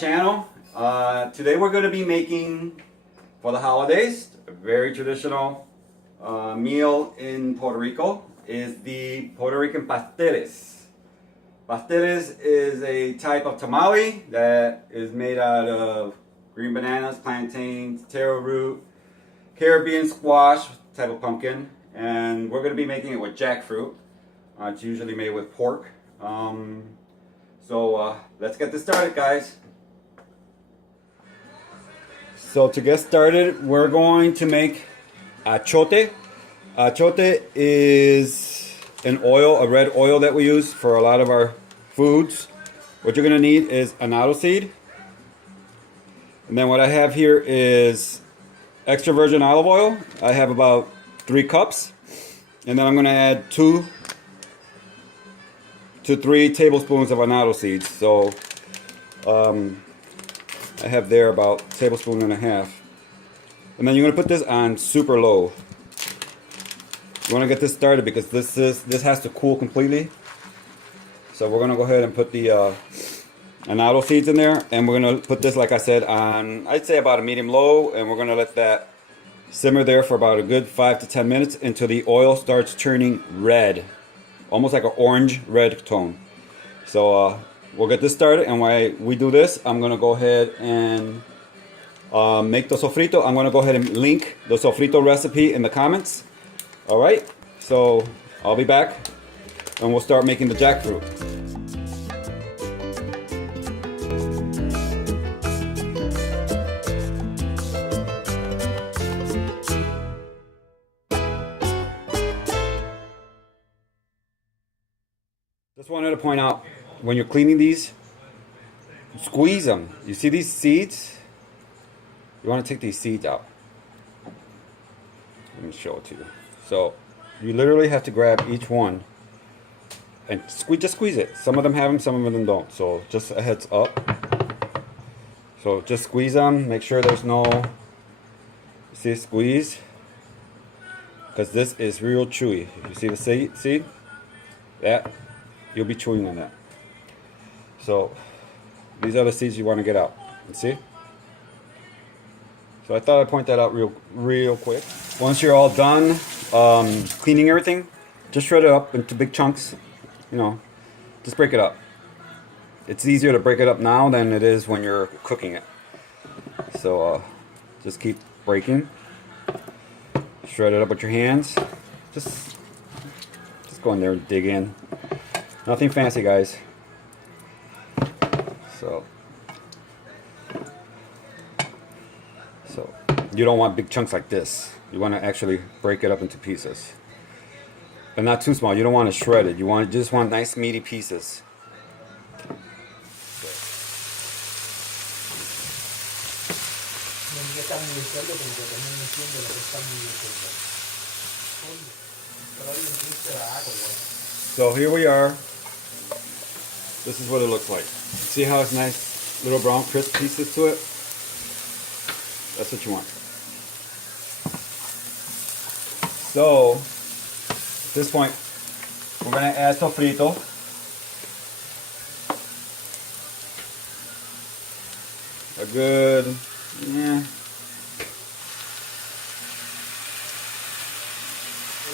channel. Today we're going to be making, for the holidays, a very traditional meal in Puerto Rico is the Puerto Rican pasteles. Pasteles is a type of tamale that is made out of green bananas, plantains, taro root, Caribbean squash type of pumpkin, and we're going to be making it with jackfruit. It's usually made with pork. So let's get this started, guys. So to get started, we're going to make achiote. Achiote is an oil, a red oil that we use for a lot of our foods. What you're going to need is annatto seed. And then what I have here is extra virgin olive oil. I have about 3 cups. And then I'm going to add 2 to 3 tablespoons of annatto seeds. So I have there about a tablespoon and a half. And then you're going to put this on super low. You want to get this started because this has to cool completely. So we're going to go ahead and put the annatto seeds in there, and we're going to put this, like I said, on I'd say about a medium low, and we're going to let that simmer there for about a good 5 to 10 minutes until the oil starts turning red, almost like an orange red tone. So we'll get this started, and while we do this, I'm going to go ahead and make the sofrito. I'm going to go ahead and link the sofrito recipe in the comments. Alright, so I'll be back and we'll start making the jackfruit. Just wanted to point out, when you're cleaning these, squeeze them. You see these seeds? You want to take these seeds out. Let me show it to you. So you literally have to grab each one and just squeeze it. Some of them have them, some of them don't. So just a heads up. So just squeeze them. Make sure there's no, see, squeeze, because this is real chewy. You see the seed? Yeah, you'll be chewing on that. So these are the seeds you want to get out. You see? So I thought I'd point that out real quick. Once you're all done cleaning everything, just shred it up into big chunks. You know, just break it up. It's easier to break it up now than it is when you're cooking it. So just keep breaking. Shred it up with your hands. Just go in there and dig in. Nothing fancy, guys. So you don't want big chunks like this. You want to actually break it up into pieces, but not too small. You don't want to shred it. You just want nice meaty pieces. So here we are. This is what it looks like. See how it's nice little brown crisp pieces to it? That's what you want. So at this point, we're going to add sofrito. A good, a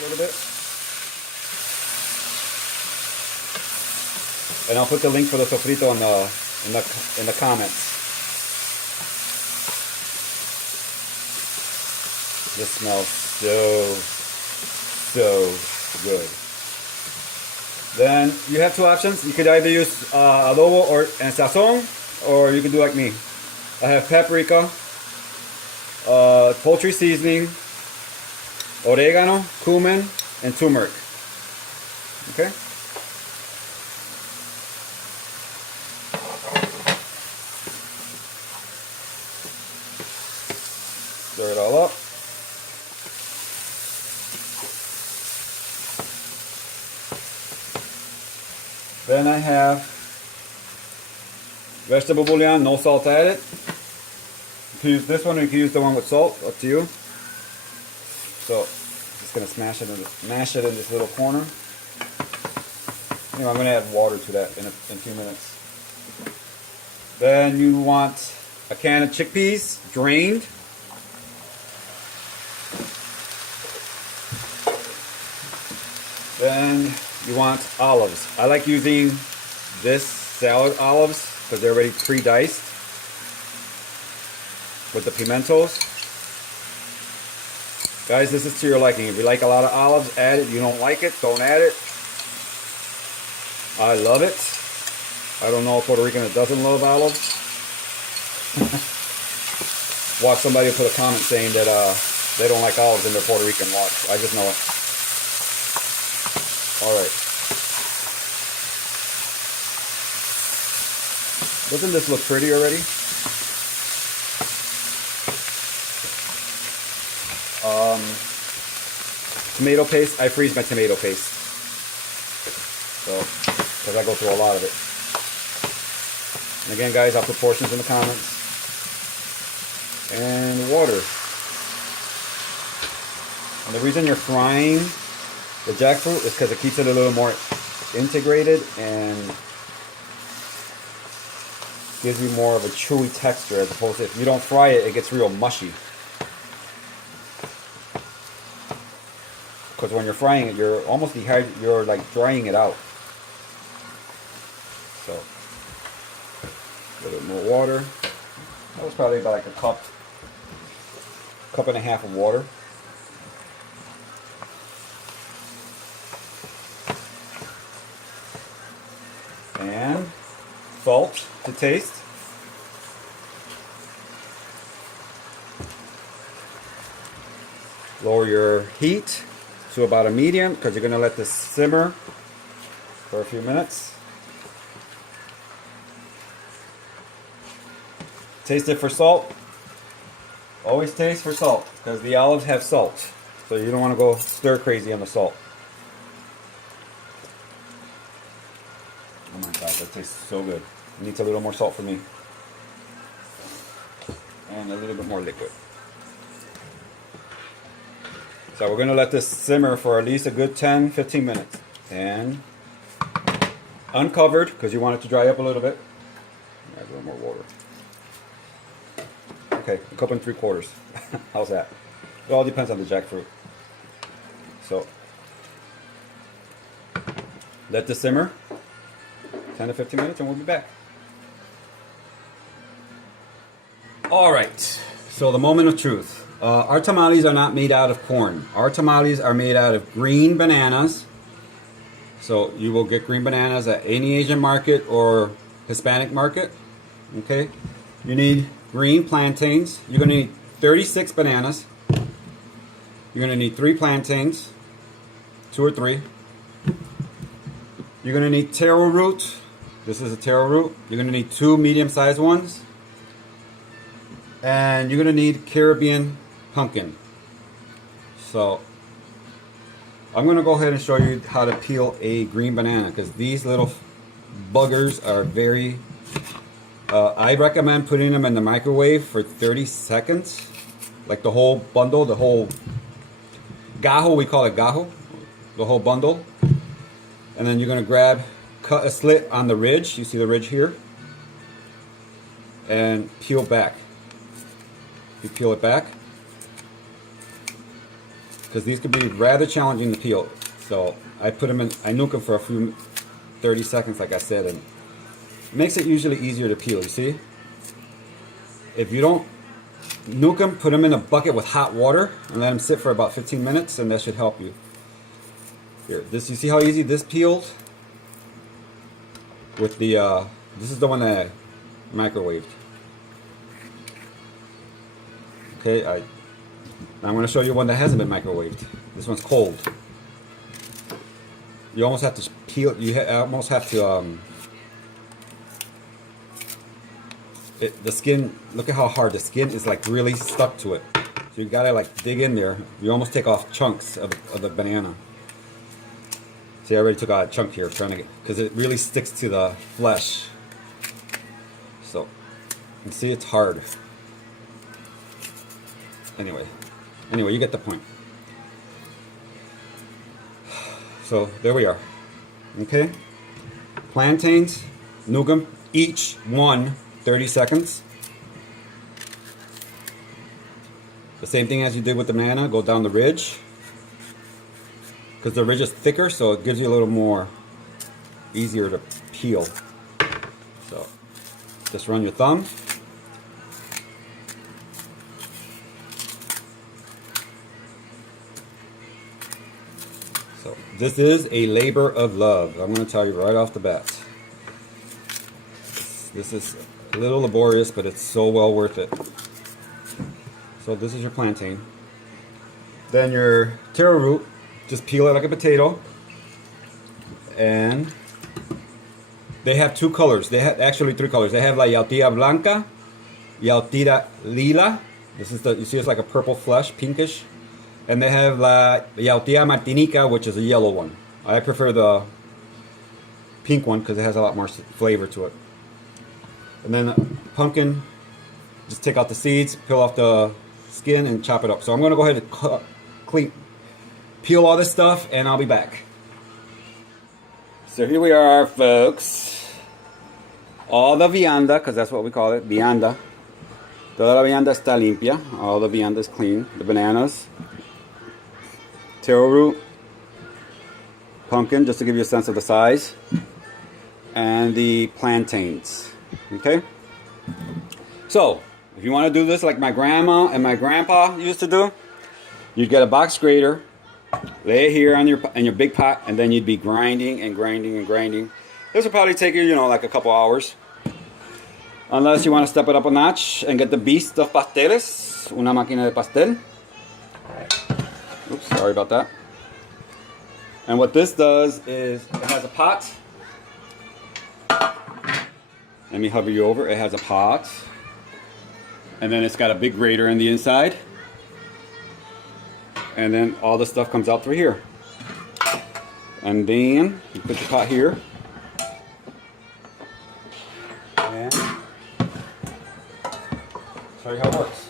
little bit. And I'll put the link for the sofrito in the comments. This smells so good. Then you have 2 options. You could either use adobo and sazon, or you could do like me. I have paprika, poultry seasoning, oregano, cumin, and turmeric. Okay. Stir it all up. Then I have vegetable bouillon, no salt added. You can use this one or you can use the one with salt, up to you. So just gonna mash it in this little corner. Anyway, I'm gonna add water to that in a few minutes. Then you want a can of chickpeas, drained. Then you want olives. I like using this salad olives because they're already pre-diced with the pimentos. Guys, this is to your liking. If you like a lot of olives, add it. You don't like it, don't add it. I love it. I don't know a Puerto Rican that doesn't love olives. Watch somebody put a comment saying that they don't like olives in their Puerto Rican. Watch. I just know it. Alright. Doesn't this look pretty already? Tomato paste. I freeze my tomato paste. So, because I go through a lot of it. And again, guys, I'll put portions in the comments. And water. And the reason you're frying the jackfruit is because it keeps it a little more integrated and gives you more of a chewy texture, as opposed to if you don't fry it, it gets real mushy. Because when you're frying it, you're almost dehydrated, you're like drying it out. So, a little bit more water. That was probably about like a cup and a half of water. And salt to taste. Lower your heat to about a medium because you're going to let this simmer for a few minutes. Taste it for salt. Always taste for salt because the olives have salt. So you don't want to go stir crazy on the salt. Oh my god, that tastes so good. It needs a little more salt for me. And a little bit more liquid. So we're going to let this simmer for at least a good 10-15 minutes. And uncovered, because you want it to dry up a little bit. Add a little more water. Okay, a cup and 3/4. How's that? It all depends on the jackfruit. So, let this simmer 10 to 15 minutes and we'll be back. Alright, so the moment of truth. Our tamales are not made out of corn. Our tamales are made out of green bananas. So you will get green bananas at any Asian market or Hispanic market. Okay, you need green plantains. You're going to need 36 bananas. You're going to need 3 plantains, 2 or 3. You're going to need taro root. This is a taro root. You're going to need 2 medium-sized ones. And you're going to need Caribbean pumpkin. So I'm going to go ahead and show you how to peel a green banana, because these little buggers are very I recommend putting them in the microwave for 30 seconds, like the whole bundle, the whole gajo, we call it gajo, the whole bundle. And then you're going to cut a slit on the ridge, you see the ridge here, and peel back. You peel it back, because these could be rather challenging to peel. So I put them in, I nuke them for a few 30 seconds, like I said, and it makes it usually easier to peel. You see, if you don't nuke them, put them in a bucket with hot water and let them sit for about 15 minutes, and that should help you. Here, this, you see how easy this peeled with the this is the one that I microwaved. Okay, I'm going to show you one that hasn't been microwaved. This one's cold. You almost have to peel. You almost have to. The skin. Look at how hard the skin is. Like really stuck to it. So you gotta like dig in there. You almost take off chunks of the banana. See, I already took out a chunk here, trying to get, because it really sticks to the flesh. So, you can see it's hard. Anyway, you get the point. So there we are. Okay, plantains, nuke them, each one 30 seconds. The same thing as you did with the banana, go down the ridge. Because the ridge is thicker, so it gives you a little more easier to peel. So just run your thumb. So this is a labor of love. I'm going to tell you right off the bat. This is a little laborious, but it's so well worth it. So this is your plantain. Then your taro root, just peel it like a potato. And they have two colors. They have actually three colors. They have la yautía blanca, yautía lila. This is the, you see it's like a purple flesh, pinkish. And they have la yautía martinica, which is a yellow one. I prefer the pink one because it has a lot more flavor to it. And then pumpkin, just take out the seeds, peel off the skin and chop it up. So I'm going to go ahead and peel all this stuff and I'll be back. So here we are, folks. All the vianda, because that's what we call it, vianda. Toda la vianda está limpia. All the vianda is clean. The bananas, taro root, pumpkin, just to give you a sense of the size, and the plantains. Okay? So, if you want to do this like my grandma and my grandpa used to do, you'd get a box grater, lay it here on your big pot, and then you'd be grinding and grinding and grinding. This will probably take you, you know, like a couple hours. Unless you want to step it up a notch and get the beast of Pasteles, una máquina de pastel. Oops, sorry about that. And what this does is it has a pot. Let me hover you over. It has a pot. And then it's got a big grater in the inside. And then all the stuff comes out through here. And then you put your pot here. And show you how it works.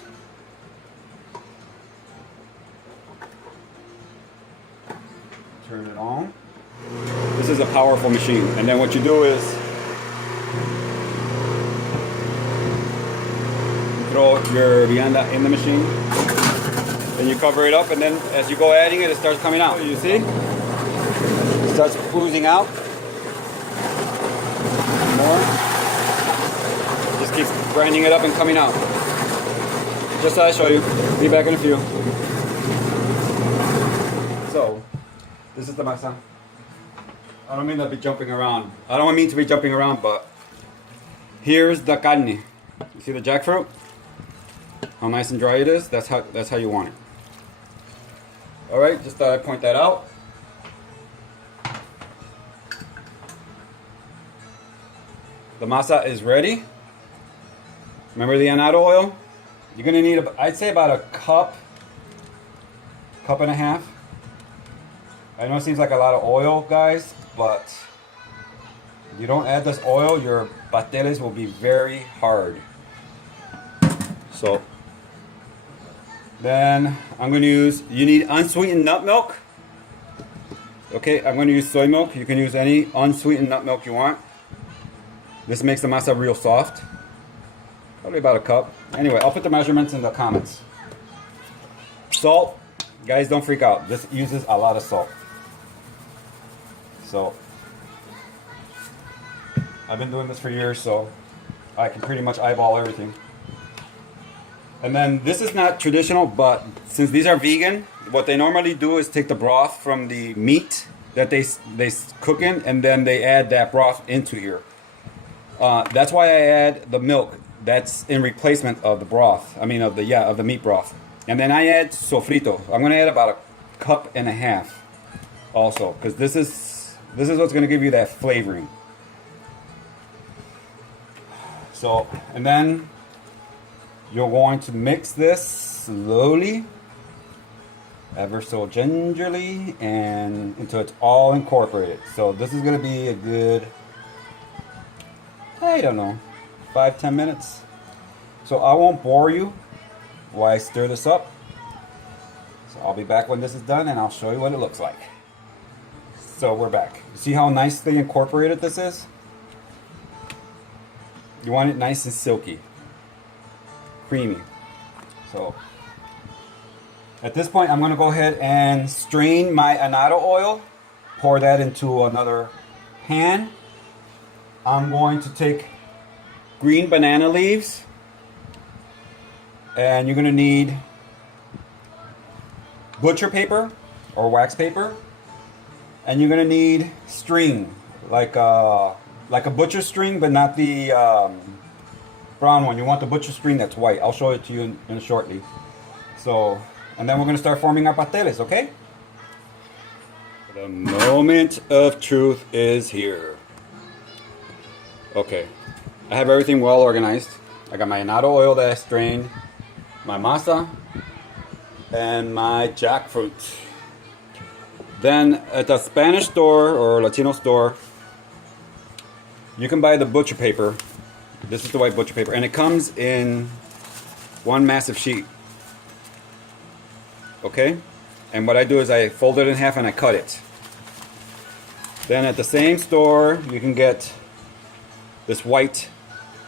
Turn it on. This is a powerful machine. And then what you do is throw your vianda in the machine, then you cover it up, and then as you go adding it, it starts coming out. You see? It starts oozing out. More. Just keeps grinding it up and coming out. Just as I show you. Be back in a few. So, this is the masa. I don't mean to be jumping around. I don't mean to be jumping around, but here's the carne. You see the jackfruit? How nice and dry it is. That's how you want it. All right, just thought I'd point that out. The masa is ready. Remember the annatto oil? You're gonna need, I'd say, about a cup and a half. I know it seems like a lot of oil, guys, but if you don't add this oil, your pasteles will be very hard. So then I'm going to use, you need unsweetened nut milk. Okay, I'm going to use soy milk. You can use any unsweetened nut milk you want. This makes the masa real soft. Probably about a cup. Anyway, I'll put the measurements in the comments. Salt, guys, don't freak out. This uses a lot of salt. So I've been doing this for years, so I can pretty much eyeball everything. And then this is not traditional, but since these are vegan, what they normally do is take the broth from the meat that they cook in, and then they add that broth into here. That's why I add the milk. That's in replacement of the broth. I mean of the meat broth. And then I add sofrito. I'm going to add about a cup and a half also, because this is what's going to give you that flavoring. So, and then you're going to mix this slowly, ever so gingerly, and until it's all incorporated. So this is going to be a good, I don't know, 5-10 minutes. So I won't bore you while I stir this up. So I'll be back when this is done and I'll show you what it looks like. So we're back. See how nicely incorporated this is? You want it nice and silky, creamy. So at this point, I'm going to go ahead and strain my annatto oil, pour that into another pan. I'm going to take green banana leaves, and you're going to need butcher paper or wax paper, and you're going to need string, like a butcher string, but not the brown one. You want the butcher string that's white. I'll show it to you in shortly. So, and then we're going to start forming our pasteles, okay? The moment of truth is here. Okay, I have everything well organized. I got my annatto oil that I strained, my masa, and my jackfruit. Then at the Spanish store or Latino store, you can buy the butcher paper. This is the white butcher paper, and it comes in one massive sheet. Okay? And what I do is I fold it in half and I cut it. Then at the same store, you can get this white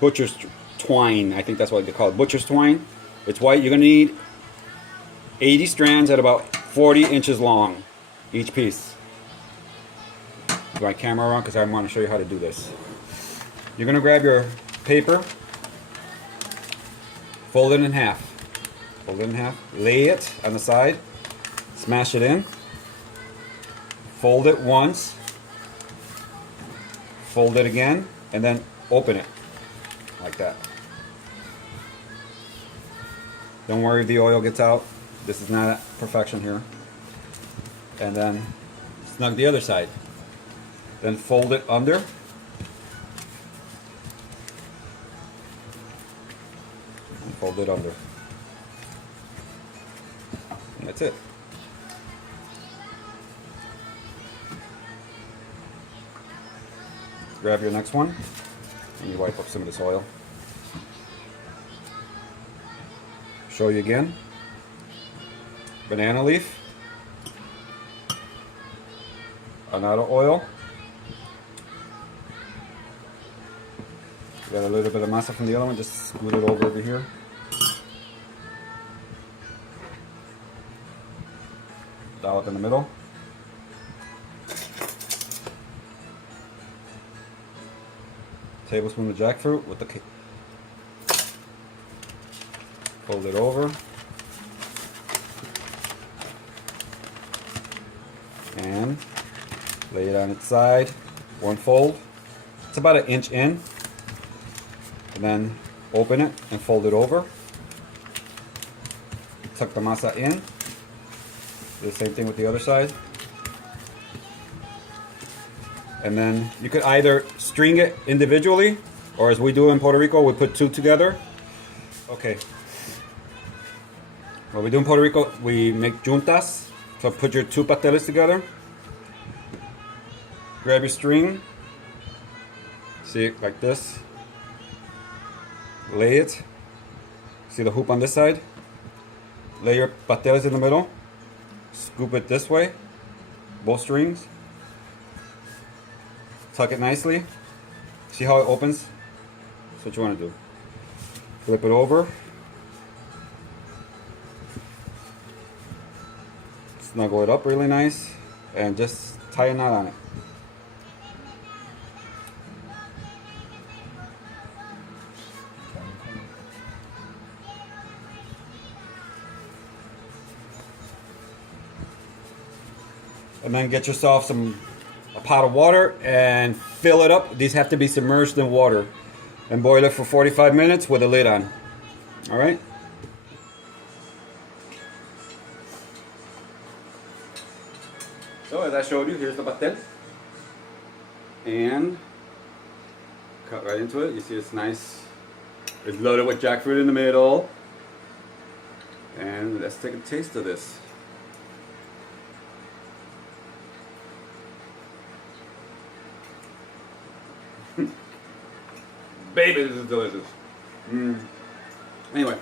butcher's twine. I think that's what they call it, butcher's twine. It's white. You're going to need 80 strands at about 40 inches long, each piece. Put my camera around because I want to show you how to do this. You're going to grab your paper, fold it in half. Fold it in half, lay it on the side, smash it in, fold it once, fold it again, and then open it like that. Don't worry if the oil gets out. This is not perfection here. And then snug the other side. Then fold it under. And fold it under. And that's it. Grab your next one and you wipe up some of this oil. Show you again. Banana leaf, annatto oil. Got a little bit of masa from the other one, just scoot it over here. Dollop in the middle. Tablespoon of jackfruit with the cake. Fold it over. And lay it on its side. One fold. It's about an inch in. And then open it and fold it over. Tuck the masa in. Do the same thing with the other side. And then you could either string it individually, or as we do in Puerto Rico, we put two together. Okay. What we do in Puerto Rico, we make juntas. So put your two pasteles together. Grab your string. See it like this. Lay it. See the hoop on this side? Lay your pasteles in the middle. Scoop it this way. Both strings. Tuck it nicely. See how it opens? That's what you want to do. Flip it over. Snuggle it up really nice. And just tie a knot on it. And then get yourself a pot of water and fill it up. These have to be submerged in water. And boil it for 45 minutes with a lid on. Alright? So as I showed you, here's the pastel. And cut right into it. You see it's nice. It's loaded with jackfruit in the middle. And let's take a taste of this. Baby, this is delicious. Anyway,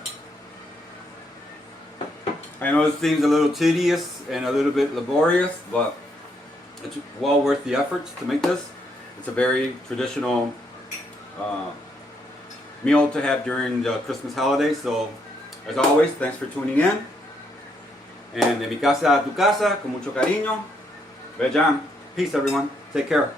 I know it seems a little tedious and a little bit laborious, but it's well worth the efforts to make this. It's a very traditional meal to have during the Christmas holidays. So, as always, thanks for tuning in. And de mi casa a tu casa, con mucho cariño. Vegan. Peace, everyone. Take care.